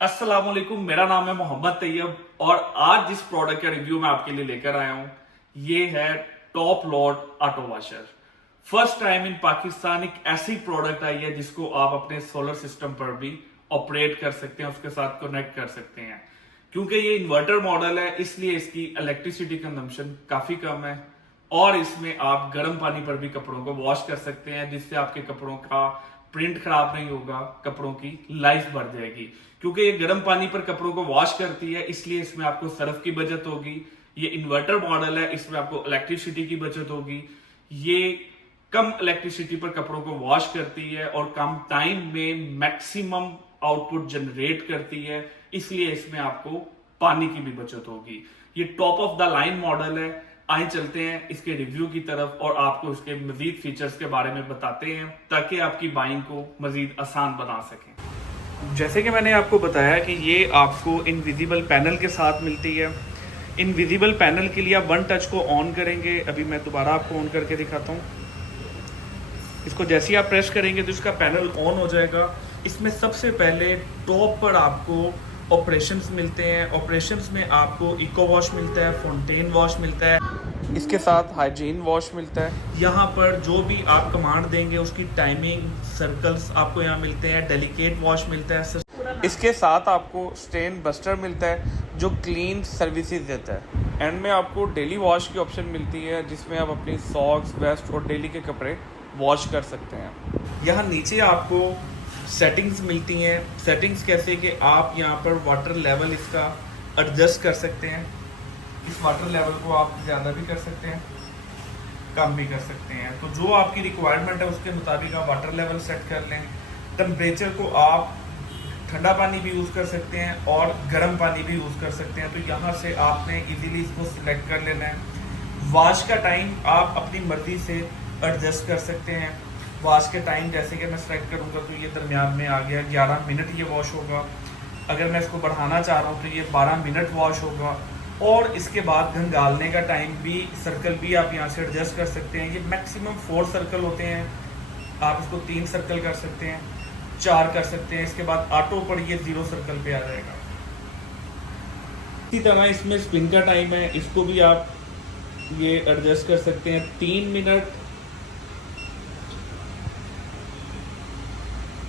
अस्सलाम वालेकुम, मेरा नाम है मोहम्मद तैयब और आज जिस प्रोडक्ट का रिव्यू मैं आपके लिए लेकर आया हूं ये है top load auto washer. First time in Pakistan एक ऐसी प्रोडक्ट आई है जिसको आप अपने सोलर सिस्टम पर भी ऑपरेट कर सकते हैं, उसके साथ कनेक्ट कर सकते हैं। क्योंकि ये इन्वर्टर मॉडल है इसलिए इसकी इलेक्ट्रिसिटी कंजम्पशन काफी कम है और इसमें आप गर्म पानी पर भी कपड़ों को वॉश कर सकते हैं, जिससे आपके कपड़ों का प्रिंट खराब नहीं होगा, कपड़ों की लाइफ बढ़ जाएगी। क्योंकि ये गर्म पानी पर कपड़ों को वॉश करती है इसलिए इसमें आपको सर्फ की बचत होगी। ये इन्वर्टर मॉडल है, इसमें आपको इलेक्ट्रिसिटी की बचत होगी। ये कम इलेक्ट्रिसिटी पर कपड़ों को वॉश करती है और कम टाइम में मैक्सिमम आउटपुट जनरेट करती है, इसलिए इसमें आपको पानी की भी बचत होगी। ये top of the line model है। आइए चलते हैं इसके रिव्यू की तरफ और आपको इसके मजीद फीचर्स के बारे में बताते हैं ताकि आपकी बाइंग को मजीद आसान बना सकें। जैसे कि मैंने आपको बताया कि ये आपको इनविजिबल पैनल के साथ मिलती है। इनविजिबल पैनल के लिए आप वन टच को ऑन करेंगे। अभी मैं दोबारा आपको ऑन करके दिखाता हूँ। इसको जैसे ही आप प्रेस करेंगे तो इसका पैनल ऑन हो जाएगा। इसमें सबसे पहले टॉप पर आपको ऑपरेशंस मिलते हैं। ऑपरेशंस में आपको इको वॉश मिलता है, फाउंटेन वॉश मिलता है, इसके साथ हाइजीन वॉश मिलता है। यहाँ पर जो भी आप कमांड देंगे उसकी टाइमिंग सर्कल्स आपको यहाँ मिलते हैं। डेलिकेट वॉश मिलता है। इसके साथ आपको स्टेन बस्टर मिलता है जो क्लीन सर्विसेज देता है। एंड में आपको डेली वॉश की ऑप्शन मिलती है जिसमें आप अपनी सॉक्स, वेस्ट और डेली के कपड़े वॉश कर सकते हैं। यहाँ नीचे आपको सेटिंग्स मिलती हैं। सेटिंग्स कैसे कि आप यहाँ पर वाटर लेवल इसका एडजस्ट कर सकते हैं। इस वाटर लेवल को आप ज़्यादा भी कर सकते हैं, कम भी कर सकते हैं। तो जो आपकी रिक्वायरमेंट है उसके मुताबिक आप वाटर लेवल सेट कर लें। टेम्परेचर को आप ठंडा पानी भी यूज़ कर सकते हैं और गर्म पानी भी यूज़ कर सकते हैं। तो यहाँ से आपने इजीली इसको सिलेक्ट कर लेना है। वॉश का टाइम आप अपनी मर्ज़ी से एडजस्ट कर सकते हैं। वॉश के टाइम जैसे कि मैं सेलेक्ट करूँगा तो ये दरमियान में आ गया, 11 मिनट ये वॉश होगा। अगर मैं इसको बढ़ाना चाह रहा हूँ तो ये 12 मिनट वॉश होगा। और इसके बाद घंगालने का टाइम भी, सर्कल भी आप यहाँ से एडजस्ट कर सकते हैं। ये मैक्सिमम 4 सर्कल होते हैं, आप इसको 3 सर्कल कर सकते हैं, 4 कर सकते हैं। इसके बाद ऑटो पर ये 0 सर्कल पे आ जाएगा। इसी तरह इसमें स्पिन का टाइम है, इसको भी आप ये एडजस्ट कर सकते हैं। 3 मिनट,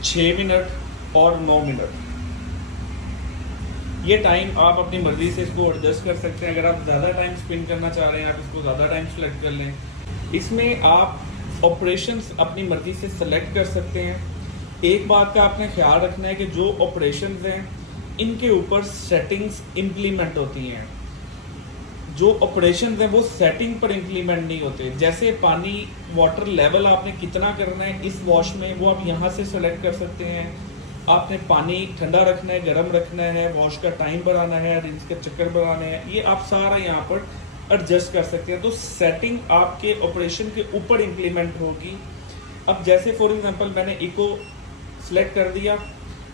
6 मिनट और 9 मिनट। ये टाइम आप अपनी मर्जी से इसको एडजस्ट कर सकते हैं। अगर आप ज़्यादा टाइम स्पिन करना चाह रहे हैं आप इसको ज़्यादा टाइम सेलेक्ट कर लें। इसमें आप ऑपरेशंस अपनी मर्जी से सेलेक्ट कर सकते हैं। एक बात का आपने ख्याल रखना है कि जो ऑपरेशंस हैं इनके ऊपर सेटिंग्स इम्प्लीमेंट होती हैं। जो ऑपरेशंस हैं वो सेटिंग पर इम्प्लीमेंट नहीं होते। जैसे पानी, वाटर लेवल आपने कितना करना है इस वॉश में वो आप यहाँ से सेलेक्ट कर सकते हैं। आपने पानी ठंडा रखना है, गर्म रखना है, वॉश का टाइम बढ़ाना है, रिंस के चक्कर बढ़ाने हैं, ये आप सारा यहाँ पर एडजस्ट कर सकते हैं। तो सेटिंग आपके ऑपरेशन के ऊपर इम्प्लीमेंट होगी। अब जैसे फॉर एग्जांपल मैंने इको सेलेक्ट कर दिया।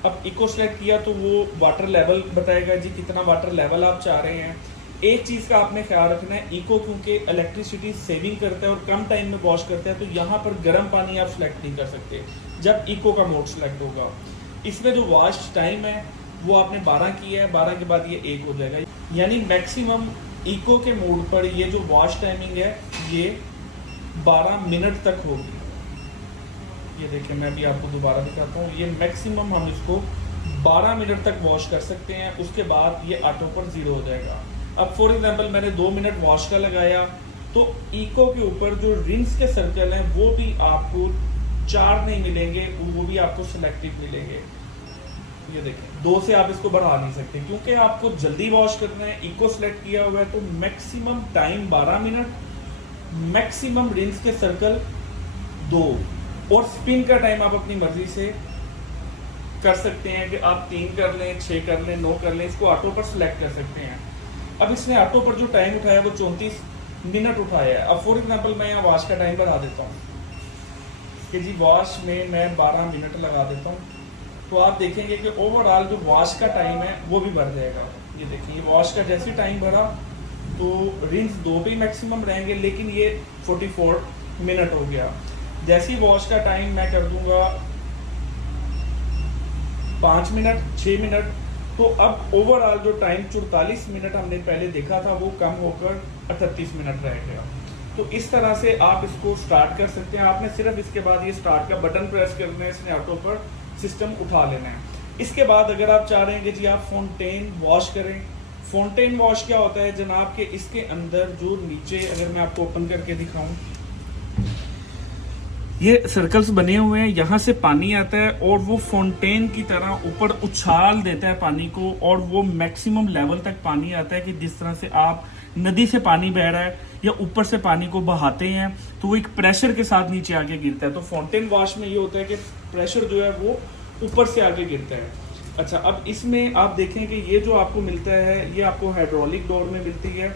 अब इको सेलेक्ट किया तो वो वाटर लेवल बताएगा जी कितना वाटर लेवल आप चाह रहे हैं। एक चीज़ का आपने ख्याल रखना है, इको क्योंकि इलेक्ट्रिसिटी सेविंग करता है और कम टाइम में वॉश करता है तो यहाँ पर गर्म पानी आप सेलेक्ट नहीं कर सकते जब इको का मोड सेलेक्ट होगा। इसमें जो वॉश टाइम है वो आपने 12 किया है, 12 के बाद ये 1 हो जाएगा। यानी मैक्सिमम इको के मोड पर ये जो वॉश टाइमिंग है ये 12 मिनट तक होगी। ये देखिए मैं भी आपको दोबारा दिखाता हूँ। ये मैक्सिमम हम इसको 12 मिनट तक वॉश कर सकते हैं, उसके बाद ये ऑटो पर 0 हो जाएगा। अब फॉर एग्जांपल मैंने 2 मिनट वॉश का लगाया तो इको के ऊपर जो रिंस के सर्कल हैं वो भी आपको 4 नहीं मिलेंगे, वो भी आपको सिलेक्टिव मिलेंगे। ये देखें 2 से आप इसको बढ़ा नहीं सकते क्योंकि आपको जल्दी वॉश करना है। इको सेलेक्ट किया हुआ है तो maximum time 12 minute, maximum rinse के सर्कल 2 और स्पिन का टाइम आप अपनी मर्जी से कर सकते हैं कि आप 3 कर लें, 6 कर लें, 9 कर लें। इसको ऑटो पर सिलेक्ट कर सकते हैं। अब इसने ऑटो पर जो टाइम उठाया वो 34 मिनट उठाया है। अब फॉर एग्जांपल मैं यहाँ वॉश का टाइम बढ़ा देता हूँ कि जी वॉश में मैं 12 मिनट लगा देता हूँ तो आप देखेंगे कि ओवरऑल जो वॉश का टाइम है वो भी बढ़ जाएगा। ये देखिए वॉश का जैसे टाइम बढ़ा तो रिंस 2 पे मैक्सिमम रहेंगे लेकिन ये 44 मिनट हो गया। जैसे ही वॉश का टाइम मैं कर दूंगा 5 मिनट, 6 मिनट तो अब ओवरऑल जो टाइम 44 मिनट हमने पहले देखा था वो कम होकर 38 मिनट रह गया। तो इस तरह से आप इसको स्टार्ट कर सकते हैं। आपने सिर्फ इसके बाद ये स्टार्ट का बटन प्रेस करना है, इसने ऑटो पर सिस्टम उठा लेना है। इसके बाद अगर आप चाह रहे हैं कि जी आप फाउंटेन वॉश करें, फाउंटेन वॉश क्या होता है जनाब के इसके अंदर जो नीचे, अगर मैं आपको ओपन करके दिखाऊं, ये सर्कल्स बने हुए हैं, यहाँ से पानी आता है और वो फाउंटेन की तरह ऊपर उछाल देता है पानी को, और वो मैक्सिमम लेवल तक पानी आता है कि जिस तरह से आप नदी से पानी बह रहा है या ऊपर से पानी को बहाते हैं तो वो एक प्रेशर के साथ नीचे आके गिरता है। तो फाउंटेन वॉश में ये होता है कि प्रेशर जो है वो ऊपर से आके गिरता है। अच्छा, अब इसमें आप देखें कि ये जो आपको मिलता है ये आपको हाइड्रोलिक डोर में मिलती है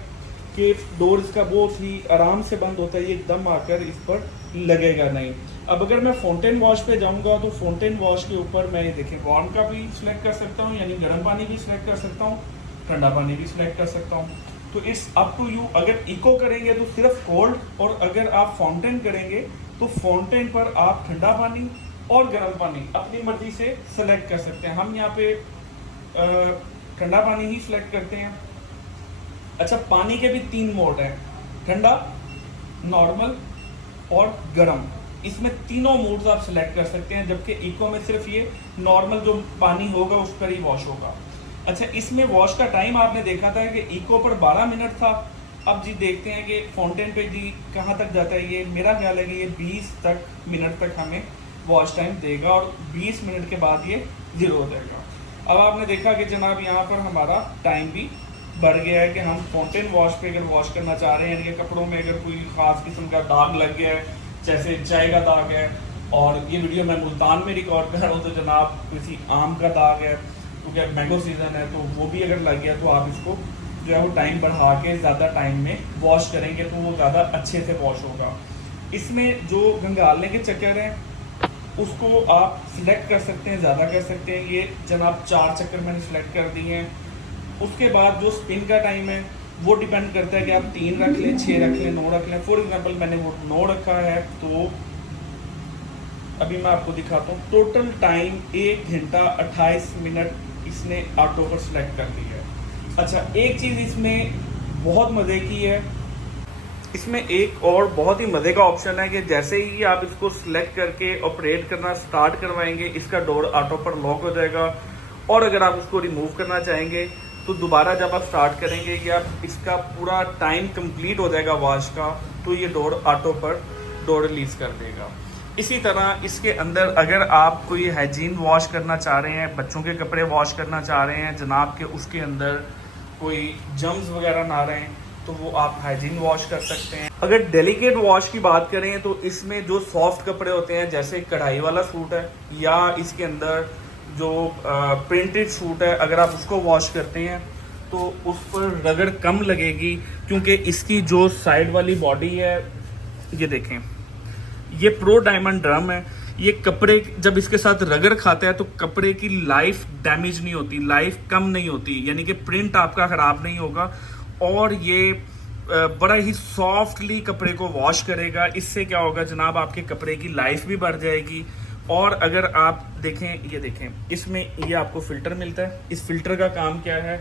कि डोर इसका बहुत ही आराम से बंद होता है, ये एकदम आकर इस पर लगेगा नहीं। अब अगर मैं फाउंटेन वॉश पे जाऊंगा तो फाउंटेन वॉश के ऊपर मैं ये देखें वार्म का भी सिलेक्ट कर सकता हूँ, यानी गर्म पानी भी सिलेक्ट कर सकता हूँ, ठंडा पानी भी सिलेक्ट कर सकता हूँ। तो इस अप टू यू, अगर इको करेंगे तो सिर्फ कोल्ड, और अगर आप फाउंटेन करेंगे तो फाउंटेन पर आप ठंडा पानी और गर्म पानी अपनी मर्जी से सेलेक्ट कर सकते हैं। हम यहाँ पे ठंडा पानी ही सिलेक्ट करते हैं। अच्छा, पानी के भी 3 मोड हैं, ठंडा, नॉर्मल और गर्म। इसमें तीनों मोड्स आप सिलेक्ट कर सकते हैं, जबकि इको में सिर्फ ये नॉर्मल जो पानी होगा उस पर ही वॉश होगा। अच्छा, इसमें वॉश का टाइम आपने देखा था कि इको पर 12 मिनट था। अब जी देखते हैं कि फाउंटेन पे जी कहाँ तक जाता है। ये मेरा ख्याल है कि ये 20 मिनट तक हमें वॉश टाइम देगा और 20 मिनट के बाद ये 0 हो जाएगा। अब आपने देखा कि जनाब यहाँ पर हमारा टाइम भी बढ़ गया है कि हम फाउंटेन वॉश पे अगर वॉश करना चाह रहे हैं, यानी कि कपड़ों में अगर कोई ख़ास किस्म का दाग लग गया है, जैसे चाय का दाग है, और ये वीडियो मैं मुल्तान में रिकॉर्ड कर रहा हूँ, तो जनाब किसी आम का दाग है, क्योंकि मैंगो सीज़न है, तो वो भी अगर लग गया तो आप इसको जो है वो टाइम बढ़ा के ज़्यादा टाइम में वॉश करेंगे तो वो ज़्यादा अच्छे से वॉश होगा। इसमें जो गंगालने के चक्कर हैं उसको आप सिलेक्ट कर सकते हैं, ज़्यादा कर सकते हैं। ये जनाब 4 चक्कर मैंने सिलेक्ट कर दिए हैं। उसके बाद जो स्पिन का टाइम है वो डिपेंड करता है कि आप 3 रख लें, 6 रख लें, 9 रख लें। फॉर एग्जांपल मैंने वो 9 रखा है, तो अभी मैं आपको दिखाता हूँ। टोटल टाइम 1 घंटा 28 मिनट इसने ऑटो पर सिलेक्ट कर दिया है। अच्छा, एक चीज़ इसमें बहुत मज़े की है, इसमें एक और बहुत ही मज़े का ऑप्शन है कि जैसे ही आप इसको सिलेक्ट करके ऑपरेट करना स्टार्ट करवाएंगे, इसका डोर ऑटो पर लॉक हो जाएगा, और अगर आप इसको रिमूव करना चाहेंगे तो दोबारा जब आप स्टार्ट करेंगे या इसका पूरा टाइम कंप्लीट हो जाएगा वॉश का, तो ये डोर ऑटो पर डोर रिलीज कर देगा। इसी तरह इसके अंदर अगर आप कोई हाइजीन वॉश करना चाह रहे हैं, बच्चों के कपड़े वॉश करना चाह रहे हैं जनाब के, उसके अंदर कोई जम्स वगैरह ना रहें, तो वो आप हाइजीन वॉश कर सकते हैं। अगर डेलिकेट वॉश की बात करें तो इसमें जो सॉफ्ट कपड़े होते हैं, जैसे कढ़ाई वाला सूट है या इसके अंदर जो प्रिंटेड सूट है, अगर आप उसको वॉश करते हैं तो उस पर रगड़ कम लगेगी, क्योंकि इसकी जो साइड वाली बॉडी है, ये देखें, ये प्रो डायमंड ड्रम है। ये कपड़े जब इसके साथ रगड़ खाता है तो कपड़े की लाइफ डैमेज नहीं होती, लाइफ कम नहीं होती, यानी कि प्रिंट आपका ख़राब नहीं होगा, और ये बड़ा ही सॉफ्टली कपड़े को वॉश करेगा। इससे क्या होगा जनाब, आपके कपड़े की लाइफ भी बढ़ जाएगी। और अगर आप देखें, ये देखें, इसमें ये आपको फ़िल्टर मिलता है। इस फिल्टर का काम क्या है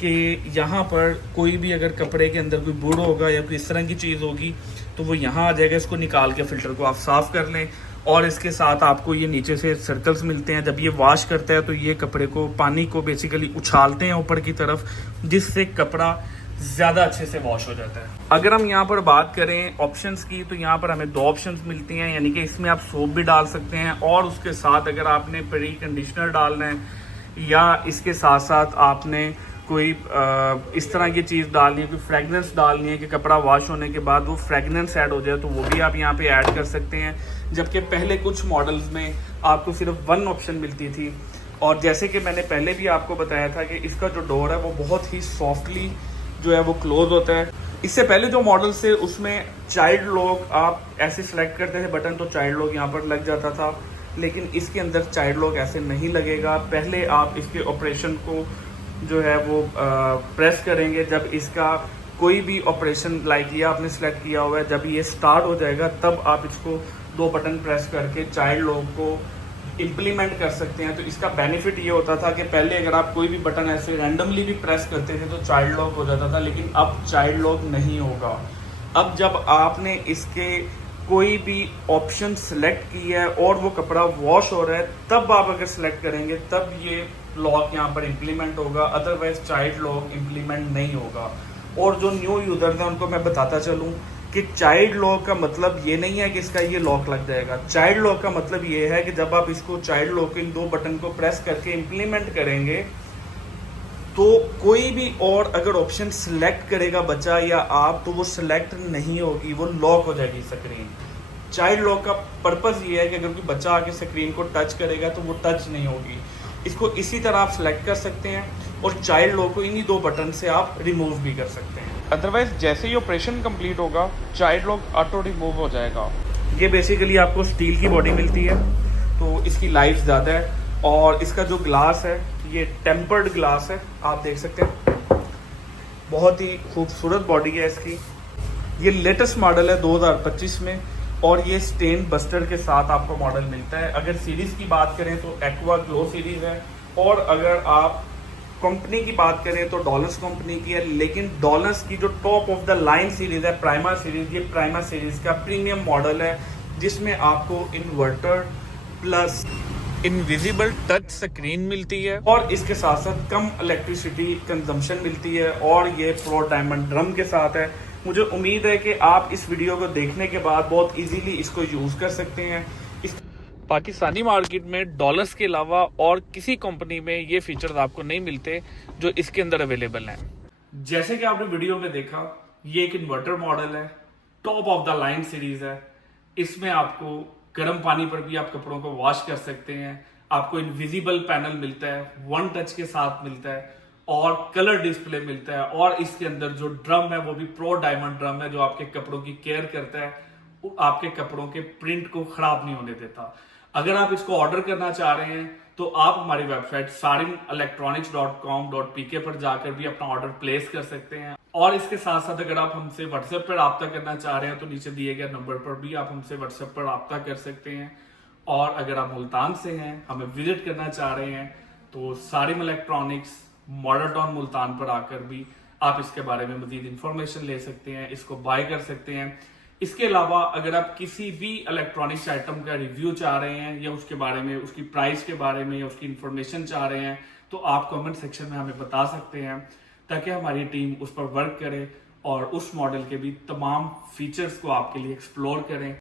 कि यहाँ पर कोई भी अगर कपड़े के अंदर कोई बुर होगा या कोई इस तरह की चीज़ होगी तो वो यहाँ आ जाएगा। इसको निकाल के फ़िल्टर को आप साफ़ कर लें, और इसके साथ आपको ये नीचे से सर्कल्स मिलते हैं। जब ये वॉश करता है तो ये कपड़े को, पानी को बेसिकली उछालते हैं ऊपर की तरफ, जिससे कपड़ा ज़्यादा अच्छे से वॉश हो जाता है। अगर हम यहाँ पर बात करें ऑप्शंस की, तो यहाँ पर हमें 2 ऑप्शंस मिलती हैं, यानी कि इसमें आप सोप भी डाल सकते हैं, और उसके साथ अगर आपने प्री कंडीशनर डालना है या इसके साथ साथ आपने कोई इस तरह की चीज़ डालनी है, कोई फ्रेगनेंस डालनी है कि कपड़ा वॉश होने के बाद वो फ्रेगनेंस ऐड हो जाए, तो वो भी आप यहाँ पे ऐड कर सकते हैं। जबकि पहले कुछ मॉडल्स में आपको सिर्फ 1 ऑप्शन मिलती थी। और जैसे कि मैंने पहले भी आपको बताया था कि इसका जो डोर है वो बहुत ही सॉफ्टली जो है वो क्लोज होता है। इससे पहले जो मॉडल्स थे उसमें चाइल्ड लॉक आप ऐसे सेलेक्ट करते थे बटन, तो चाइल्ड लॉक यहाँ पर लग जाता था, लेकिन इसके अंदर चाइल्ड लॉक ऐसे नहीं लगेगा। पहले आप इसके ऑपरेशन को जो है वो प्रेस करेंगे, जब इसका कोई भी ऑपरेशन लाइक ये आपने सेलेक्ट किया हुआ है, जब ये स्टार्ट हो जाएगा तब आप इसको 2 बटन प्रेस करके चाइल्ड लॉक को इम्प्लीमेंट कर सकते हैं। तो इसका बेनिफिट ये होता था कि पहले अगर आप कोई भी बटन ऐसे रैंडमली भी प्रेस करते थे तो चाइल्ड लॉक हो जाता था, लेकिन अब चाइल्ड लॉक नहीं होगा। अब जब आपने इसके कोई भी ऑप्शन सेलेक्ट किया है और वो कपड़ा वॉश हो रहा है, तब आप अगर सेलेक्ट करेंगे तब ये लॉक यहाँ पर इम्प्लीमेंट होगा, अदरवाइज चाइल्ड लॉक इम्प्लीमेंट नहीं होगा। और जो न्यू यूजर हैं उनको मैं बताता चलूँ कि चाइल्ड लॉक का मतलब ये नहीं है कि इसका ये लॉक लग जाएगा। चाइल्ड लॉक का मतलब ये है कि जब आप इसको चाइल्ड लॉकिंग 2 बटन को प्रेस करके इम्प्लीमेंट करेंगे तो कोई भी और अगर ऑप्शन सिलेक्ट करेगा बच्चा या आप, तो वो सिलेक्ट नहीं होगी, वो लॉक हो जाएगी स्क्रीन। चाइल्ड लॉक का पर्पस ये है कि अगर कोई बच्चा आके स्क्रीन को टच करेगा तो वो टच नहीं होगी। इसको इसी तरह आप सिलेक्ट कर सकते हैं और चाइल्ड लॉक को इन्हीं 2 बटन से आप रिमूव भी कर सकते हैं। अदरवाइज जैसे ही ऑपरेशन कंप्लीट होगा चाइल्ड लॉक ऑटो रिमूव हो जाएगा। ये बेसिकली आपको स्टील की बॉडी मिलती है तो इसकी लाइफ ज़्यादा है, और इसका जो ग्लास है ये टेम्पर्ड ग्लास है, आप देख सकते हैं। बहुत ही खूबसूरत बॉडी है इसकी। ये लेटेस्ट मॉडल है 2025 में, और ये स्टेन बस्टर के साथ आपको मॉडल मिलता है। अगर सीरीज की बात करें तो एक्वा ग्लो सीरीज है, और अगर आप कंपनी की बात करें तो डॉलर्स कंपनी की है। लेकिन डॉलर्स की जो top of the line series है प्राइमा सीरीज, ये प्राइमा सीरीज का प्रीमियम मॉडल है जिसमें आपको inverter plus invisible touch screen मिलती है, और इसके साथ साथ कम इलेक्ट्रिसिटी कंजम्पशन मिलती है, और ये प्रो डायमंड ड्रम के साथ है। मुझे उम्मीद है कि आप इस वीडियो को देखने के बाद बहुत इजीली इसको यूज़ कर सकते हैं। इस पाकिस्तानी मार्केट में डॉलर्स के अलावा और किसी कंपनी में ये फीचर्स आपको नहीं मिलते जो इसके अंदर अवेलेबल हैं। जैसे कि आपने वीडियो में देखा, ये एक इन्वर्टर मॉडल है, top of the line series है। इसमें आपको गर्म पानी पर भी आप कपड़ों को वॉश कर सकते हैं। आपको इनविजिबल पैनल मिलता है, 1 टच के साथ मिलता है, और कलर डिस्प्ले मिलता है। और इसके अंदर जो ड्रम है वो भी प्रो डायमंड ड्रम है जो आपके कपड़ों की केयर करता है, आपके कपड़ों के प्रिंट को खराब नहीं होने देता। अगर आप इसको ऑर्डर करना चाह रहे हैं तो आप हमारी वेबसाइट sarinelectronics.com.pk पर जाकर भी अपना ऑर्डर प्लेस कर सकते हैं। और इसके साथ साथ अगर आप हमसे व्हाट्सएप पर रब्ता करना चाह रहे हैं तो नीचे दिए गए नंबर पर भी आप हमसे व्हाट्सएप पर रब्ता कर सकते हैं। और अगर आप मुल्तान से हैं, हमें विजिट करना चाह रहे हैं, तो Sareen electronics model town Multan पर आकर भी आप इसके बारे में मजीद इंफॉर्मेशन ले सकते हैं, इसको बाय कर सकते हैं। इसके अलावा अगर आप किसी भी इलेक्ट्रॉनिक्स आइटम का रिव्यू चाह रहे हैं, या उसके बारे में, उसकी प्राइस के बारे में, या उसकी इंफॉर्मेशन चाह रहे हैं, तो आप कमेंट सेक्शन में हमें बता सकते हैं, ताकि हमारी टीम उस पर वर्क करे और उस मॉडल के भी तमाम फीचर्स को आपके लिए एक्सप्लोर करें।